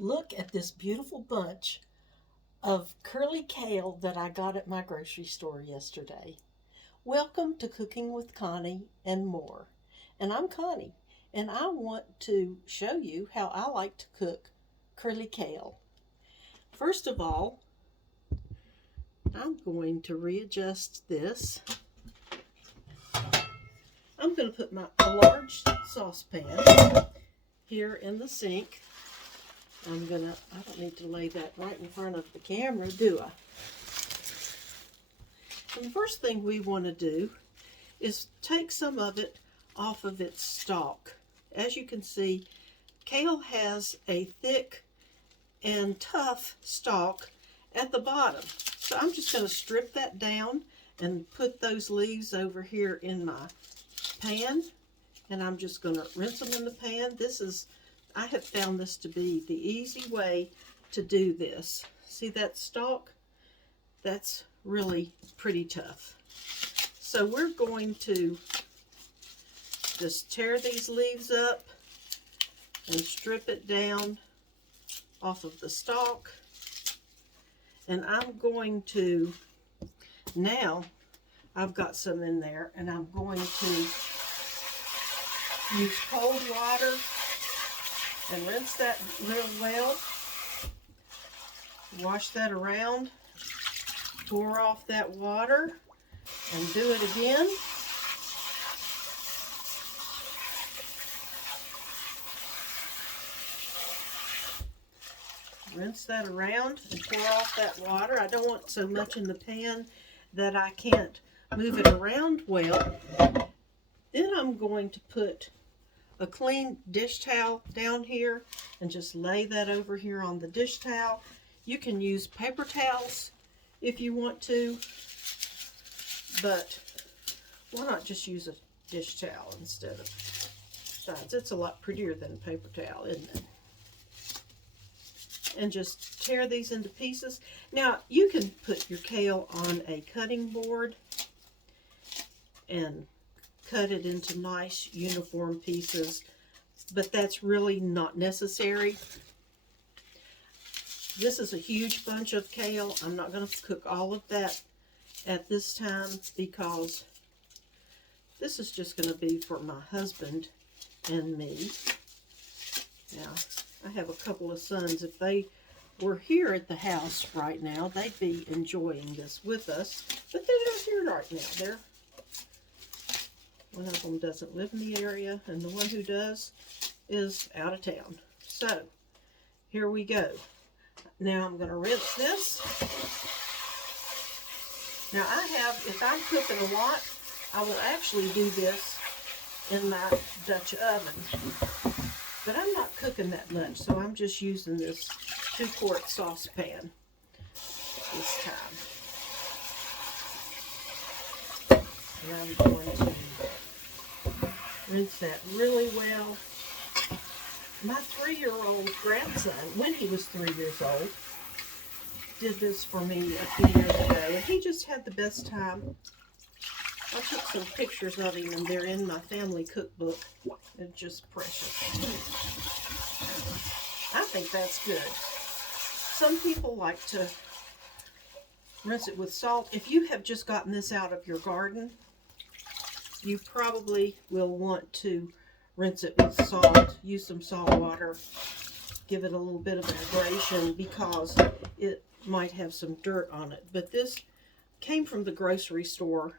Look at this beautiful bunch of curly kale that I got at my grocery store yesterday. Welcome to Cooking with Connie and more. And I'm Connie, and I want to show you how I like to cook curly kale. First of all, I'm going to readjust this. I'm going to put a large saucepan here in the sink. I don't need to lay that right in front of the camera, do I? And the first thing we want to do is take some of it off of its stalk. As you can see, kale has a thick and tough stalk at the bottom. So I'm just going to strip that down and put those leaves over here in my pan. And I'm just going to rinse them in the pan. I have found this to be the easy way to do this. See that stalk? That's really pretty tough. So we're going to just tear these leaves up and strip it down off of the stalk. And I'm going to, now I've got some in there, and I'm going to use cold water and rinse that real well. Wash that around, pour off that water, and do it again. Rinse that around and pour off that water. I don't want so much in the pan that I can't move it around well. Then I'm going to put a clean dish towel down here and just lay that over here on the dish towel. You can use paper towels if you want to, but why not just use a dish towel instead of, besides, it's a lot prettier than a paper towel, isn't it? And just tear these into pieces. Now, you can put your kale on a cutting board and cut it into nice uniform pieces, but that's really not necessary. This is a huge bunch of kale. I'm not going to cook all of that at this time because this is just going to be for my husband and me. Now, I have a couple of sons. If they were here at the house right now, they'd be enjoying this with us, but they're not here right now. One of them doesn't live in the area, and the one who does is out of town. So, here we go. Now I'm going to rinse this. Now if I'm cooking a lot, I will actually do this in my Dutch oven. But I'm not cooking that much, so I'm just using this 2-quart saucepan this time. And I'm going to rinse that really well. My 3-year-old grandson, when he was 3 years old, did this for me a few years ago, and he just had the best time. I took some pictures of him, and they're in my family cookbook. They're just precious. I think that's good. Some people like to rinse it with salt. If you have just gotten this out of your garden, you probably will want to rinse it with salt. Use some salt water. Give it a little bit of abrasion because it might have some dirt on it. But this came from the grocery store,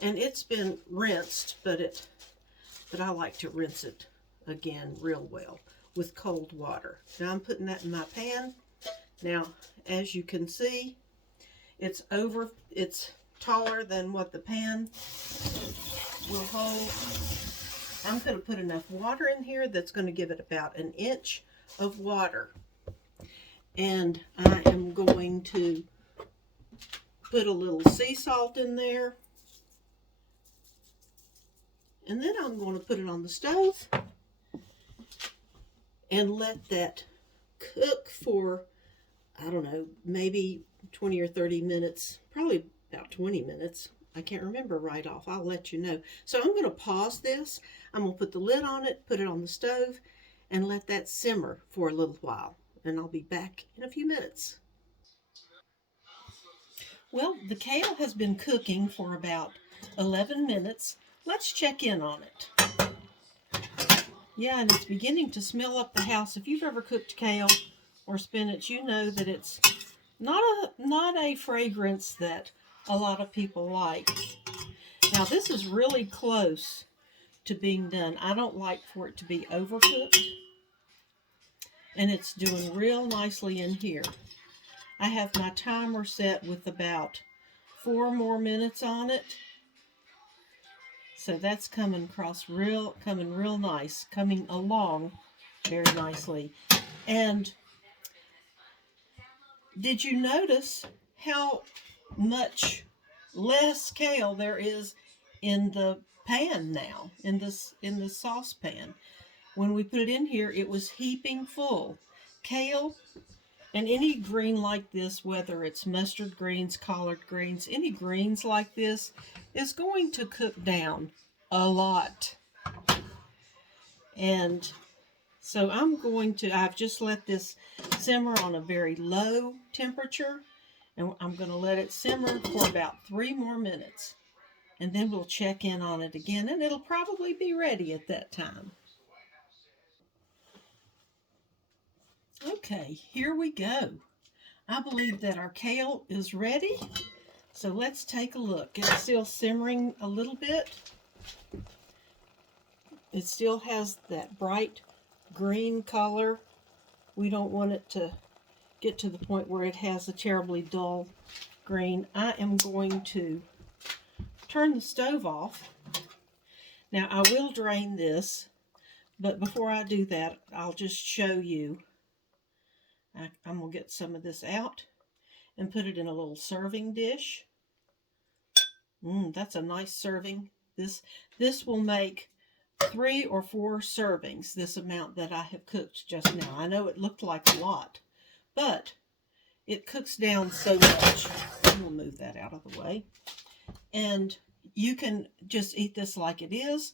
and it's been rinsed, but I like to rinse it again real well with cold water. Now I'm putting that in my pan. Now, as you can see, it's taller than what the pan will hold. I'm going to put enough water in here that's going to give it about 1 inch of water. And I am going to put a little sea salt in there. And then I'm going to put it on the stove and let that cook for, I don't know, maybe 20 or 30 minutes, probably about 20 minutes. I can't remember right off. I'll let you know. So I'm going to pause this. I'm going to put the lid on it, put it on the stove, and let that simmer for a little while. and I'll be back in a few minutes. Well, the kale has been cooking for about 11 minutes. Let's check in on it. Yeah, and it's beginning to smell up the house. If you've ever cooked kale or spinach, you know that it's not a fragrance that a lot of people like. Now, this is really close to being done. I don't like for it to be overcooked, and it's doing real nicely in here. I have my timer set with about 4 more minutes on it. So that's coming real nice, coming along very nicely. And did you notice how much less kale there is in the pan now, in the saucepan? When we put it in here, it was heaping full. Kale and any green like this, whether it's mustard greens, collard greens, any greens like this, is going to cook down a lot. And so I've just let this simmer on a very low temperature, and I'm going to let it simmer for about 3 more minutes. And then we'll check in on it again, and it'll probably be ready at that time. Okay, here we go. I believe that our kale is ready. So let's take a look. It's still simmering a little bit. It still has that bright green color. We don't want it to get to the point where it has a terribly dull green. I am going to turn the stove off. Now I will drain this, but before I do that, I'll just show you. I'm going to get some of this out and put it in a little serving dish. That's a nice serving. This will make 3 or 4 servings, this amount that I have cooked just now. I know it looked like a lot, but it cooks down so much. We'll move that out of the way. And you can just eat this like it is.